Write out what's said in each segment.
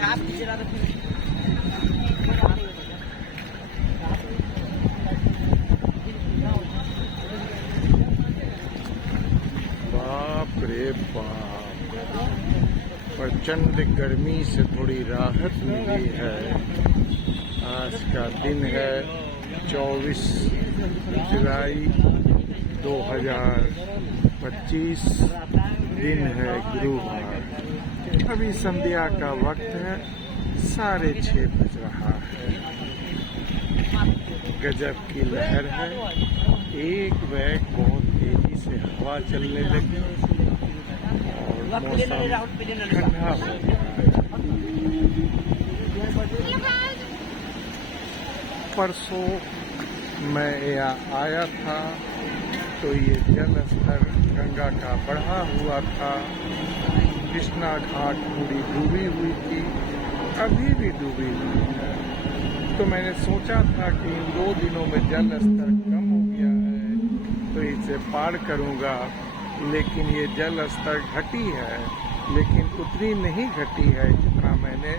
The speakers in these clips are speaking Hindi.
बाप रे बाप, प्रचंड गर्मी से थोड़ी राहत मिली है। आज का दिन है 24 जुलाई 2025, दिन है गुरुवार। अभी संध्या का वक्त है, 6:30 बज रहा है। गजब की लहर है, एक बैग बहुत तेजी से हवा चलने लगी और मौसम ठंडा हो गया है। परसों मैं यहाँ आया था तो ये जल स्तर गंगा का बढ़ा हुआ था। कृष्णा घाट पूरी डूबी हुई थी, अभी भी डूबी हुई है। तो मैंने सोचा था कि इन 2 दिनों में जल स्तर कम हो गया है तो इसे पार करूंगा, लेकिन ये जल स्तर घटी है, लेकिन उतनी नहीं घटी है जितना मैंने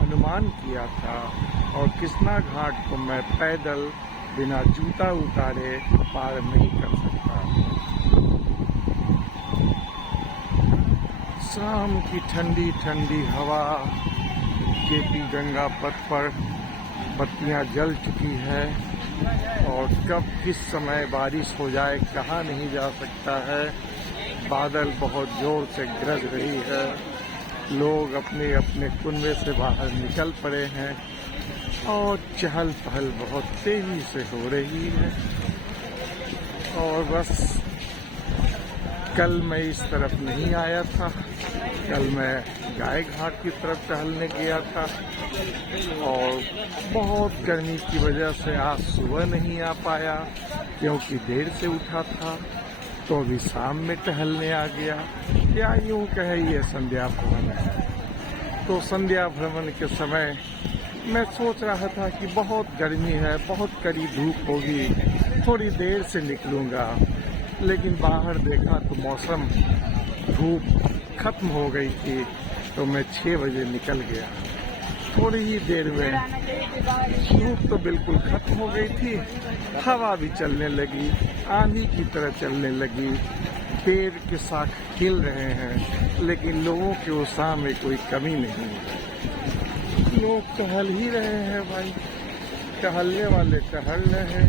अनुमान किया था। और कृष्णा घाट को मैं पैदल बिना जूता उतारे पार नहीं कर सकता। शाम की ठंडी ठंडी हवा, केपी गंगा पथ पर बत्तियां जल चुकी है और कब किस समय बारिश हो जाए कहा नहीं जा सकता है। बादल बहुत जोर से गरज रही है, लोग अपने अपने कुनबे से बाहर निकल पड़े हैं और चहल पहल बहुत तेजी से हो रही है। और बस कल मैं इस तरफ नहीं आया था, कल मैं गाय घाट की तरफ टहलने गया था और बहुत गर्मी की वजह से आज सुबह नहीं आ पाया क्योंकि देर से उठा था। तो अभी शाम में टहलने आ गया, या यूं कहे ये संध्या भ्रमण है। तो संध्या भ्रमण के समय मैं सोच रहा था कि बहुत गर्मी है, बहुत कड़ी धूप होगी, थोड़ी देर से निकलूंगा, लेकिन बाहर देखा तो मौसम धूप खत्म हो गई थी तो मैं 6 बजे निकल गया। थोड़ी ही देर में धूप तो बिल्कुल खत्म हो गई थी, हवा भी चलने लगी, आंधी की तरह चलने लगी, पेड़ के शाख खिल रहे हैं, लेकिन लोगों के उत्साह में कोई कमी नहीं है। लोग टहल ही रहे हैं भाई, टहलने वाले टहल रहे हैं।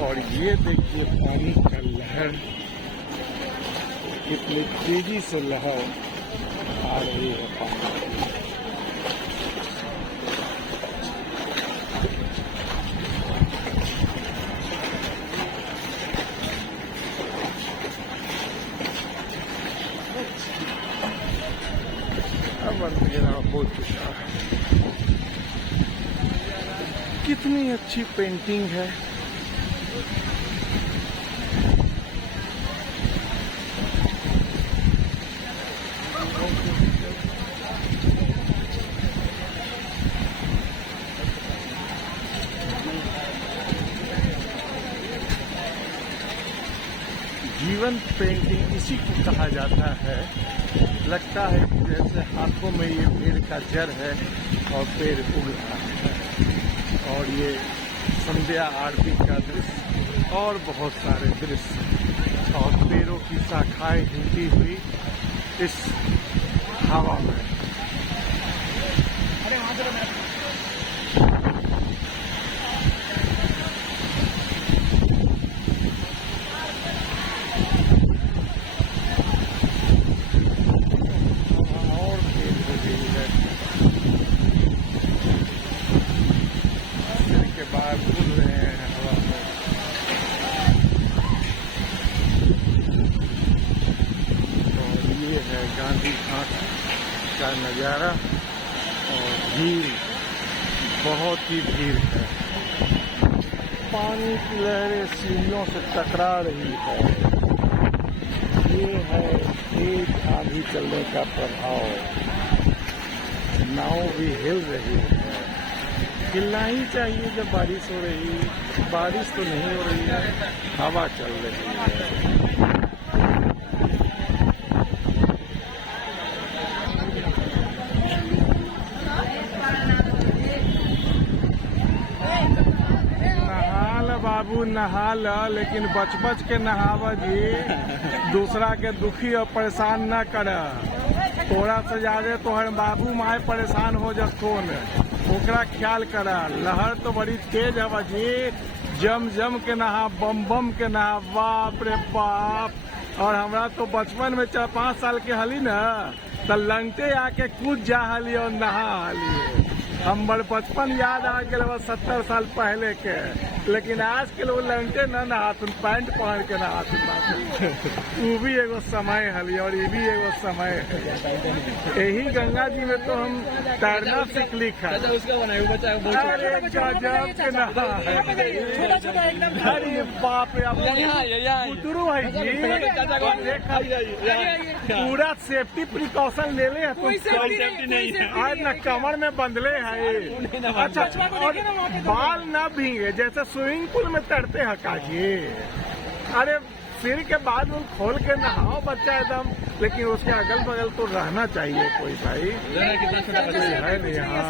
और ये देखिए पानी का लहर, कितनी तेजी से लहर आ रही है पानी। अब अंधेरा हो चुका है। कितनी अच्छी पेंटिंग है, जीवंत पेंटिंग इसी को कहा जाता है। लगता है कि जैसे हाथों में ये पेड़ का जड़ है और पेड़ उग रहा है। और ये संध्या आरती का दृश्य और बहुत सारे दृश्य और पेड़ों की शाखाएं हिलती हुई इस हवा में। गांधी घाट का नज़ारा और भीड़, बहुत ही भीड़ है। पानी की लहरें सीढ़ियों से टकरा रही है। ये है तेज आंधी चलने का प्रभाव। नाव भी हिल रही है, हिलना ही चाहिए जब बारिश हो रही है। बारिश तो नहीं हो रही है, हवा चल रही है। तू नहा ल, लेकिन बच बच के नहावा जी, दूसरा के दुखी और परेशान न कर। तोरा से ज्यादा तोहर बाबू माए परेशान हो जथुन, ओकरा ख्याल कर। लहर तो बड़ी तेज हवा जी, जम जम के नहा, बम बम के नहा, बाप रे बाप। और हमरा तो बचपन में 4-5 साल के हली न, तो लंगटे आके कूद जा हली और नहा हली। हमर बचपन याद आ गया 70 साल पहले के, लेकिन आज के लोग लंगटे न नहातुन, पैंट पहन के नहातुन। वो भी एगो समय हली और ये भी एगो समय है। यही गंगा जी में तो हम तैरना सीखली खा। अरे गजब के नहा है, अरे बाप रे, बुतरू है जी, पूरा सेफ्टी प्रिकॉशन ले ले। आज न कमर में बंधले है। अच्छा, और बाल न भीगे जैसे स्विमिंग पूल में तैरते हैं काजी। अरे सिर के बाद में खोल के नहाओ बच्चा एकदम, लेकिन उसके अगल बगल तो रहना चाहिए कोई भाई, है नहीं। हाँ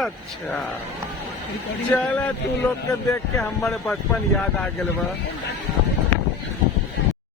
अच्छा, चले तू लोग के देख के हमारे बचपन याद आ गए बा।